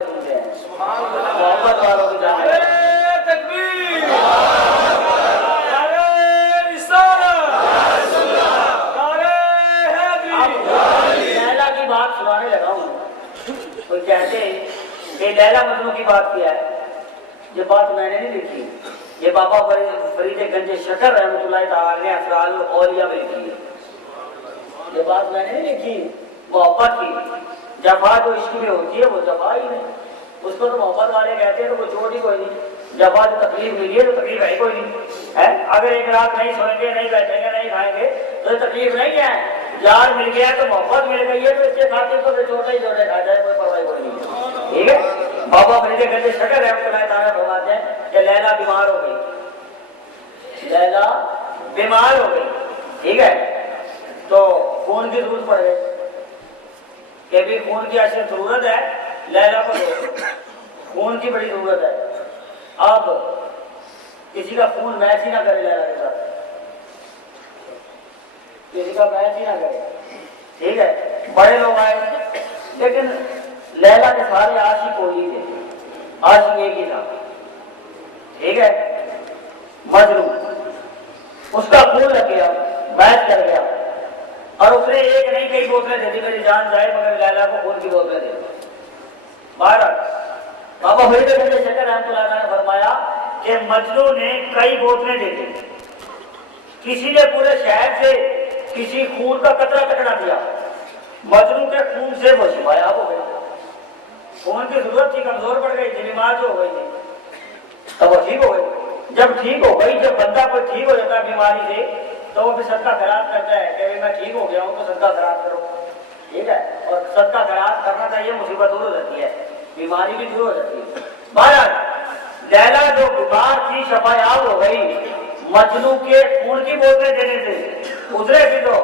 محبت والوں کی جان تکبیر لیلا کی بات سنانے لگا ہوں. کوئی کہتے ہیں کہ لیلا مجنون کی بات کیا ہے. یہ بات میں نے نہیں لکھی, یہ بابا فرید گنج شکر رحمۃ اللہ تعالی نے اسرار الاولیاء میں لکھی ہے. یہ بات میں نے نہیں لکھی. محبت کی جفا جو عشق میں ہوتی ہے وہ جفا ہی نہیں. اس کو تو محبت والے کہتے ہیں تو کوئی چوٹ ہی کوئی نہیں. جفا جو تکلیف ملی ہے تو تکلیف ہے کوئی نہیں ہے. اگر ایک رات نہیں سوئیں گے, نہیں بیٹھیں گے, نہیں کھائیں گے تو یہ تکلیف نہیں ہے. یار مل گیا تو محبت مل گئی ہے تو اس کے خاطر تو چھوٹے ہی چھوٹے کھا جائے, کوئی پرواہ کوئی نہیں. ٹھیک ہے. بابا فرید گنج شکر رحمۃ اللہ تعالیٰ فرماتے ہیں کہ لیلا بیمار ہو گئی. لیلا بیمار ہو گئی. ٹھیک ہے. تو خون کی ضرورت پڑ گئی کہ بھی خون کی ایسی ضرورت ہے. لیلا کو خون کی بڑی ضرورت ہے. اب کسی کا خون میچ ہی نہ کرے لیلا کے ساتھ, کسی کا میچ ہی نہ کرے. ٹھیک ہے. بڑے لوگ آئے لیکن لیلا کے سارے عاشق وہی تھے, عاشق ایک ہی تھا. ٹھیک ہے. مجنون, اس کا خون لگ گیا, میچ کر گیا, اور اس نے ایک نہیں کئی بوتلیں دے دی, میری جان جائے مگر لیلا کو خون کی بوتلیں دے دی. بارہ بابا فرید گنج شکر رحمۃ اللہ نے فرمایا کہ مجنوں نے کئی بوتلیں دے دی. کسی نے پورے شہر سے کسی خون کا قطرہ تک نہ دیا. مجنوں کے خون سے وہ شفایاب ہو گئی. خون کی ضرورت تھی, کمزور پڑ گئی تھی, بیمار جو ہو گئی تھی, تب وہ ٹھیک ہو گئی. جب ٹھیک ہو گئی, جب بندہ کوئی ٹھیک ہو جاتا ہے بیماری سے تو وہ بھی صدقہ خیرات کرتا ہے کہ میں ٹھیک ہو گیا ہوں تو صدقہ خیرات کرو. ٹھیک ہے. اور صدقہ خیرات کرنا چاہیے, مصیبت دور ہو جاتی ہے, بیماری بھی دور ہو جاتی ہے. بہرحال لیلا جو بیمار تھی شفایاب ہو گئی. مجنوں کے خون کی بوتلیں دینے سے ادھرے بھی تو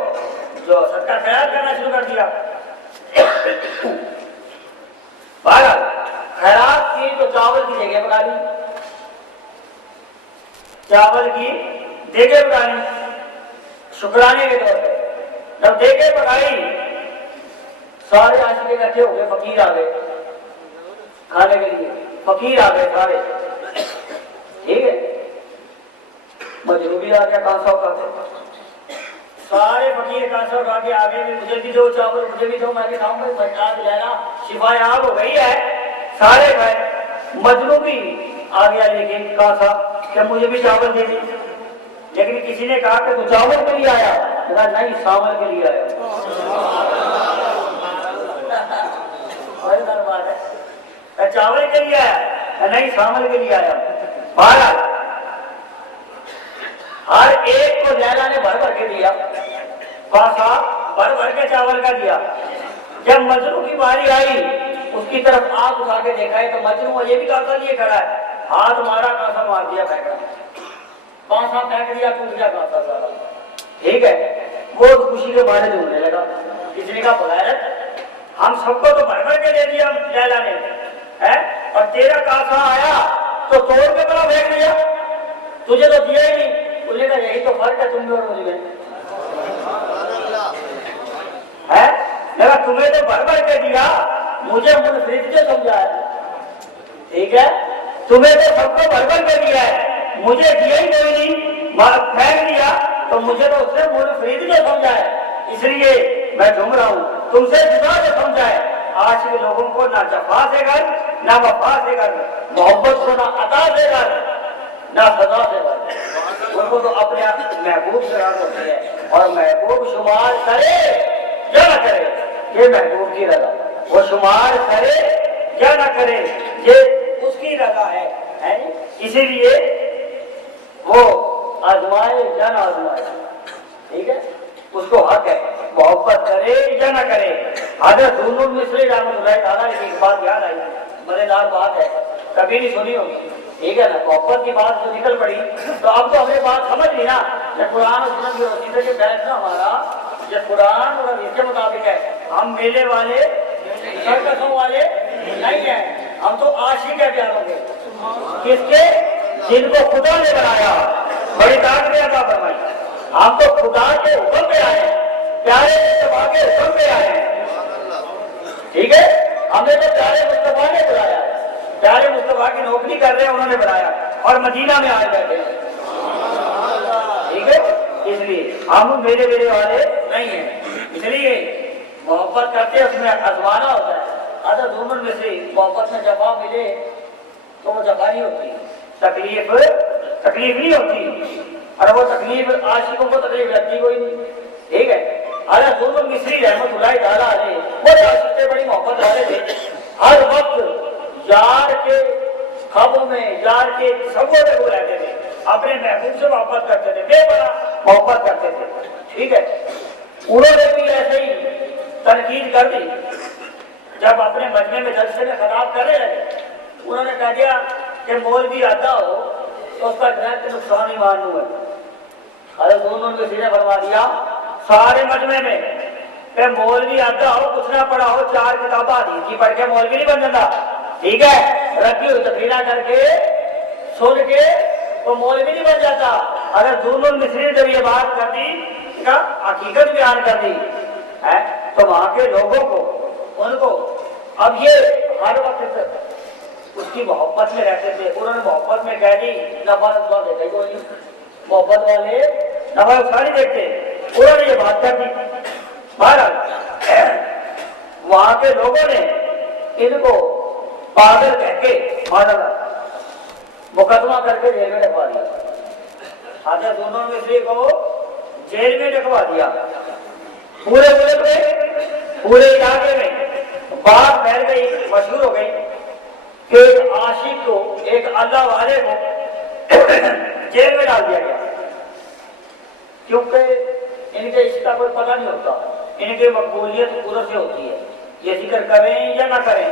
جو صدقہ خیرات کرنا شروع کر دیا. بہرحال خیرات کی تو چاول کی جگہ پکا لی, چاول کی دیگیں پکانی شکرانے کے طور پہ. جب دیگیں پکائی سارے عاشق اکٹھے ہو گئے, فقیر آ گئے کھانے کے لیے, فقیر آ گئے سارے. ٹھیک ہے. مجنوں بھی آ گیا کانسا اٹھا کے, سارے فقیر کانسا اٹھا کے آ گئے, مجھے بھی دو چاول, مجھے بھی دو, میں بھی کھاؤں گا. آج لیلا شفایاب ہو گئی ہے, سارے کھائے. مجنوں بھی آ گیا لیکن کانسا کہ مجھے بھی چاول دے دی. لیکن کسی نے کہا کہ تو چاول کے لیے آیا, کہا نہیں ساول کے لیے آیا. چاول کے لیے آیا, نہیں ساول کے لیے آیا. بہرحال ہر ایک کو لیلا نے بھر بھر کے دیا, کانسا بھر بھر کے چاول کا دیا. جب مجنوں کی باری آئی اس کی طرف آنکھ اٹھا کے دیکھا ہے تو مجنوں یہ بھی کانسا لیے کھڑا ہے, ہاتھ مارا کانسا مار دیا, پھینکا کانسا پھینک دیا, ٹوٹ گیا کانسا سارا. ٹھیک ہے. وہ خوشی کے بارے ڈھونڈنے لگا. کسی نے کہا بغیرت, ہم سب کو تو بھر بھر کے دے دیا لیلا نے, اور تیرا کانسا آیا تو توڑ کے بڑا پھینک دیا, تجھے تو دیا ہی نہیں. انہیں کہا یہی تو فرق ہے تم میں اور مجھ میں. تمہیں تو بھر بھر کے دیا, مجھے منفرد جو سمجھا ہے. ٹھیک ہے. تمہیں تو سب کو بھر بھر کے دیا ہے, مجھے دیا ہی کوئی نہیں, پھینک دیا تو مجھے تو اس سے منفرد جو سمجھا ہے, اس لیے میں جھوم رہا ہوں. تم سے جدا جو سمجھا ہے. آج کے لوگوں کو نہ جفا سے کر نہ وفا سے کر, محبت کو نہ عطا سے کر نہ سزا سے کر. ان کو تو اپنے محبوب سے رات ہوتی ہے, اور محبوب شمار کرے یا نہ کرے یہ محبوب کی رضا, وہ شمار کرے یا نہ کرے یہ اس کی رضا ہے. اسی لیے وہ آزمائے یا نہ آزمائے. ٹھیک ہے. اس کو حق ہے محبت کرے یا نہ کرے. حضرت ذو مصری رحمۃ اللہ تعالیٰ کی ایک بات یاد آئی, مزیدار بات ہے, کبھی نہیں سنی ہوگی. ٹھیک ہے نا. محبت کی بات جو نکل پڑی تو اب تو ہمیں بات سمجھ لی نا. یہ قرآن اور سنت کی روشنی سے کہ بیٹھنا ہمارا یہ قرآن اور حدیث کے مطابق ہے. ہم میلے والے سرکسوں والے نہیں ہیں, ہم تو عاشق ہے پیاروں کے. کس کے؟ جن کو خدا نے بنایا, بڑی طاقت عطا فرمائی. ہم تو خدا کے حکم پہ آئے, پیارے مصطفیٰ کے حکم پہ آئے. ٹھیک ہے. ہمیں تو پیارے مصطفیٰ نے بلایا، پیارے مصطفیٰ کی نوکری کر رہے ہیں انہوں نے بلایا اور مدینہ میں آئے بیٹھے ہیں، ٹھیک ہے؟ اس لیے ہم میرے والے نہیں ہیں، اس لیے محبت کرتے اس میں آزمانا ہوتا ہے۔ اگر دونوں میں سے محبت میں جفا ملے تو وہ جفا نہیں ہوتی، تکلیف نہیں ہوتی، اور وہ تکلیف عاشقوں کو تکلیف لگتی کوئی نہیں، ٹھیک ہے؟ اعلیٰ دونوں مصری رحمت اللہ تعالیٰ علیہ وہ عاشق سے بڑی محبت والے تھے، ہر وقت یار کے خوابوں میں، یار کے سبوں میں وہ رہتے تھے، اپنے محبوب سے محبت کرتے تھے، بے بڑا محبت کرتے تھے، ٹھیک ہے؟ انہوں نے بھی ایسے ہی تنقید کر دی، جب اپنے مجمع میں جلسے میں خطاب کر رہے تھے انہوں نے کہا دیا کہ مولوی آتا ہو تو اس کا ڈائریکٹ نقصان ہی مانوں ہے۔ ارے دونوں نے سیدھے فرما دیا سارے مجمع میں کہ مولوی آتا ہو، کچھ نہ پڑھا ہو، 4 کتابیں حدیث کی پڑھ کے مولوی نہیں بن جاتا، ٹھیک ہے؟ رکھی ہوئی تقریرا کر کے سن کے وہ مولوی نہیں بن جاتا۔ اگر دونوں مصری نے جب یہ بات کر دی کا حقیقت بیان کر دی ہے تو وہاں کے لوگوں کو، ان کو اب یہ ہر وقت اس کی محبت میں رہتے تھے، انہوں نے محبت میں کہہ دی نفع نقصان دیکھے کوئی نہیں، محبت والے نفع نقصان نہیں دیکھتے، انہوں نے یہ بات کر دی۔ بہرحال وہاں کے لوگوں نے ان کو پاگل کہہ کے مقدمہ کر کے جیل میں ڈکوا دیا، حضرت دونوں میں سے کو جیل میں ڈکوا دیا۔ پورے ملک میں، پورے علاقے میں بات پھیل گئی، مشہور ہو گئی کہ ایک عاشق کو، ایک اللہ والے کو جیل میں ڈال دیا گیا، کیونکہ ان کے اس کا کوئی پتہ نہیں ہوتا، ان کی مقبولیت قدرت سے ہوتی ہے، یہ ذکر کریں یا نہ کریں۔